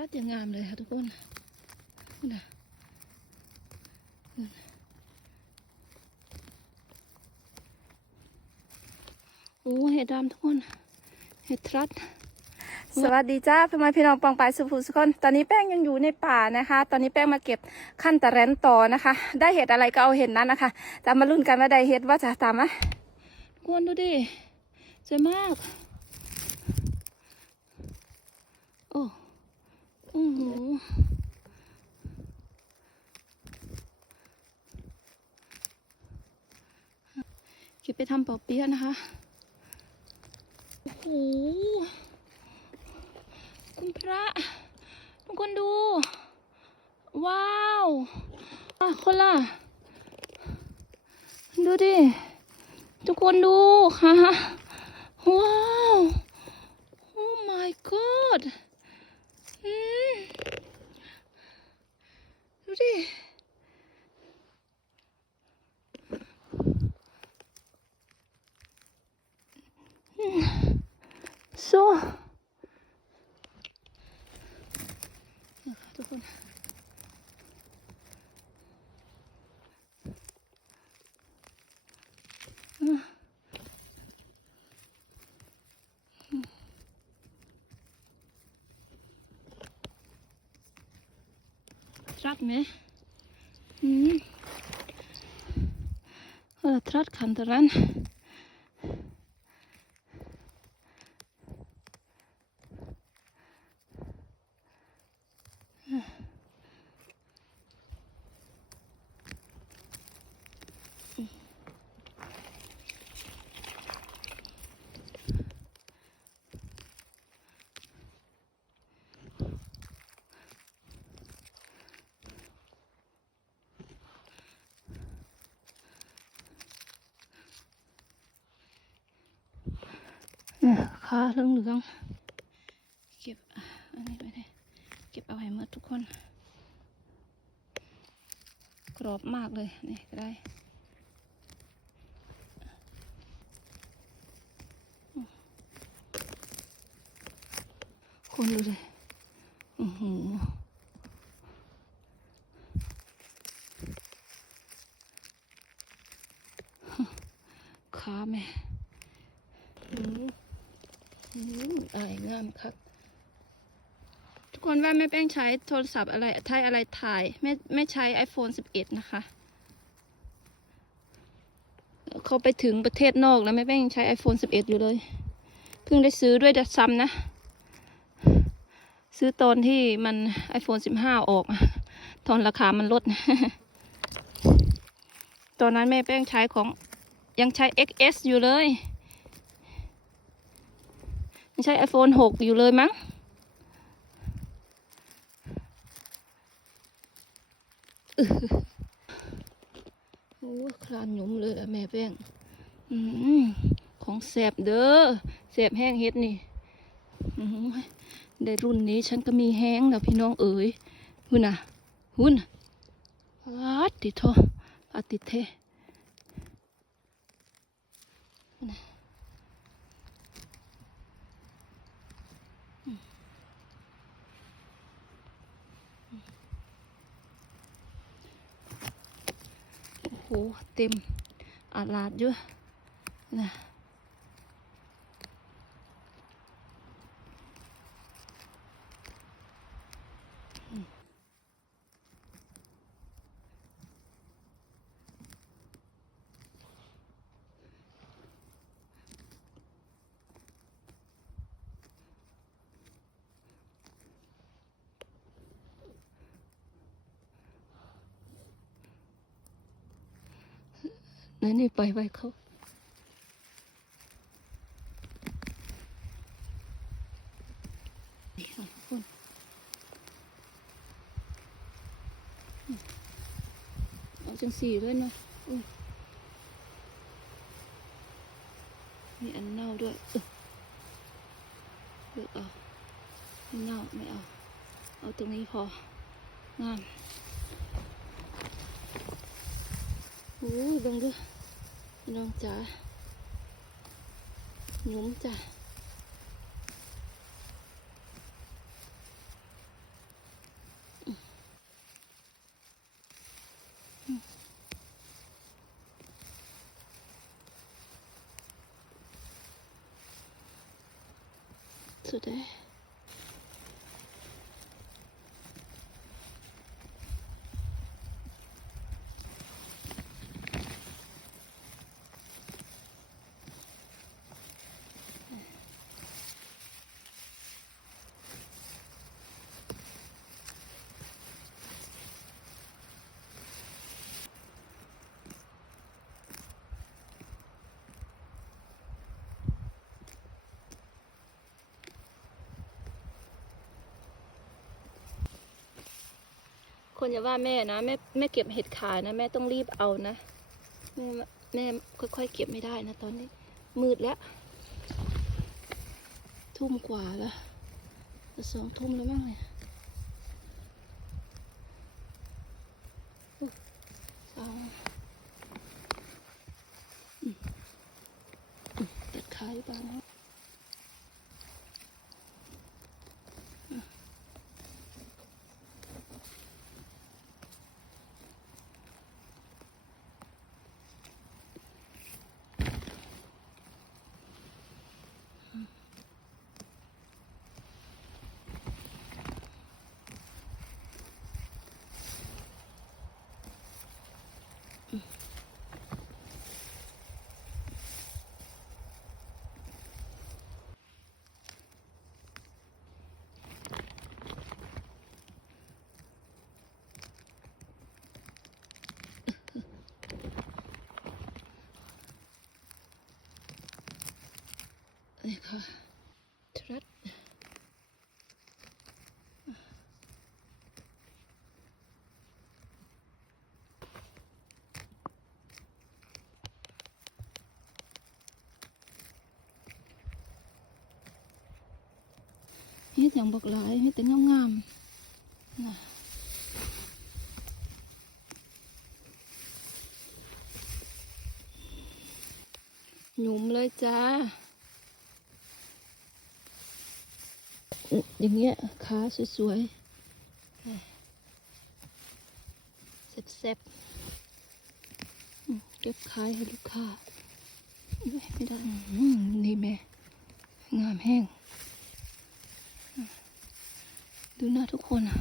รัดอย่างงามเลยค่ะทุกคนนู่นน่ะนู่นโอ้เห็ดดำทุกคนเห็ดทรัดสวัสดีจ้าพ่อแม่พี่น้องปองปายสุภูสุคนตอนนี้แป้งยังอยู่ในป่านะคะ ตอนนี้แป้งมาเก็บขั้นตะแรนต่อนะคะ ได้เห็ดอะไรก็เอาเห็ดนั้นนะคะจะมาลุ้นกันว่าได้เห็ดว่าจะตามไหมกวนดูดิสวยมาก โอ้ โอ้โหเก็บไปทำเป่าเปี๊ยะนะคะ โอ้โห คุณพระ ทุกคนดู ว้าวอะคนละดูดิ ทุกคนดูค่ะ ว้าว โอ้ my god อืมดูดิอืม so นะคะทุกคนอะ ทรัดไห มอืมเรัดขันตะรันเนี่องเหลืองเก็บอันนี้ไปเลยเก็บเอาไว้หมดทุกคน กรอบมากเลยนี่ก็ได้คนดูเลยอือหือขาแม่ อืม อืมอะไรงามครับ ทุกคนว่าแม่แป้งใช้โทรศัพท์อะไรใช้อะไรถ่ายไม่ไม่ใช้ iPhone 11 นะคะ เขาไปถึงประเทศนอกแล้วแม่แป้งใช้ iPhone 11 อยู่เลย เพิ่งได้ซื้อด้วยดัซ้ำนะ ซื้อตอนที่มัน iPhone 15 ออกอะตอนราคามันลด ตอนนั้นแม่แป้งใช้ของยังใช้ XS อยู่เลย ใช่ iPhone 6 อยู่เลยมั้งอื้อโอ้คลานหยุมเลยอะแม่แป้งอืมของแสบเด้อแสบแห้งเฮ็ดนี่อื้อหือได้รุ่นนี้ฉันก็มีแห้งแล้วพี่น้องเอ๋ยหุ่นน่ะหุ่นน่ะอาติโทอาติเทหุ่นน่ะ โอ้โห เต็มอาลาดเยอะนะ นั่นนี่ไปไปเขานี่ค่ะทุกคนเอาจังสี่เลยนะอุ้ยมีอันเน่าด้วยเออเลือกเอาไม่เน่าไม่เอา เอาตรงนี้พองาม โอ้ยบังด้วยน้องจ๋าหนุ่มจ๋าสุดเลย คนอย่าว่าแม่นะแม่แม่เก็บเห็ดขายนะแม่ต้องรีบเอานะแม่แม่ค่อยๆเก็บไม่ได้นะตอนนี้ มืดแล้ว ทุ่มกว่าแล้วจะสองทุ่มแล้วมั้งเนี่ยตัดขายหรือเปล่านะ อย่างบักหลายเฮ็ดแต่งามๆนะหยุมเลยจ้า อย่างเงี้ยขาสวยๆแซ่บๆเก็บขายให้ลูกค้าไม่ได้ นี่แม่ งามแห้ง ดูหน้าทุกคนอะ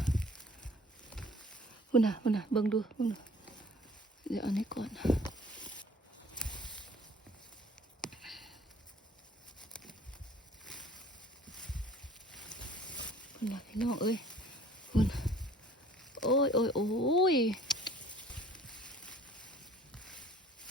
คุณน่ะคุณน่ะเบิ่งดูเบิ่งดู เดี๋ยวเอันนี้ก่อนคุณน่ะพี่น้องเอ้ยคุณโอ้ยโอ้ยโอ้ย